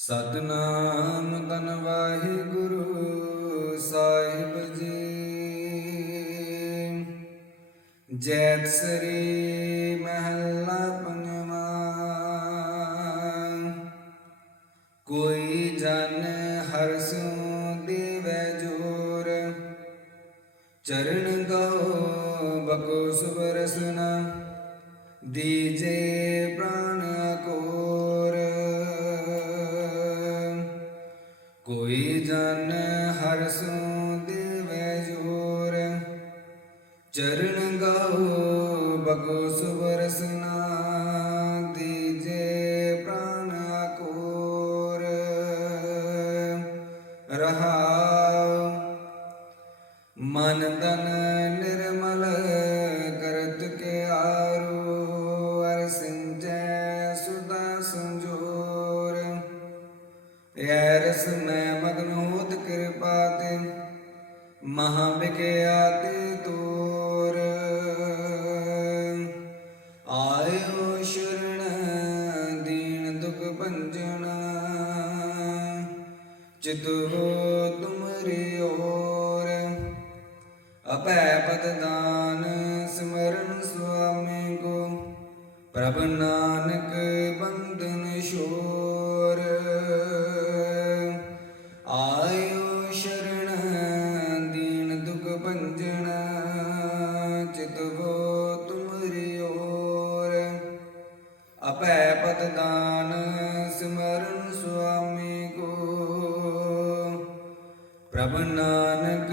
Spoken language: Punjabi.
ਸਤਨਾਮ ਤਨ ਵਾਹਿਗੁਰੂ ਸਾਹਿਬ ਜੀ। ਜੈਤ ਸ੍ਰੀ ਮਹੱਲਾ ਪੰਜਵਾਂ। ਕੋਈ ਜਨ ਹਰਸੁ ਦੇਵੈ ਜੋਰ। ਚਰਨ ਗਉ ਬਕੋ ਸੁਬਰਸਨਾ ਦੀਜੇ ਕੋਈ ਜਨ ਹਰਸੁ ਦੇਵੈ ਜੋਰ। ਚਰਨ ਗਉ ਬਕੋ ਸੁਬਰਸਨਾ ਦੀਜੇ ਪ੍ਰਾਨ ਅਕੋਰ। ਰਹਾਉ ਮਨ ਤਨ ਐਰਸ ਮੈਂ ਮਗਨੋਤ ਕਿਰਪਾ ਤੇ ਮਹਾ ਬਿਕਿਆਤੇ ਤੋਰ। ਆਇਓ ਸ਼ਰਣ ਦੀਨ ਦੁਖ ਭੰਜਨ ਚਿਤ ਹੋ ਤੁਮਰੀ ਓਰ ਅਪੈ ਪਦ ਦਾਨ ਸਿਮਰਨ ਸੁਆਮੀ ਕੋ, ਪ੍ਰਭ ਨਾਨਕ ਬੰਦਨ ਭੰਜਨ ਚਿਤ ਹੋ ਤੁਮਰੀ ਓਰ ਅਪੈ ਪਦ ਦਾਨ ਸਿਮਰਨ ਸੁਆਮੀ ਕੋ। ਪ੍ਰਭ ਨਾਨਕ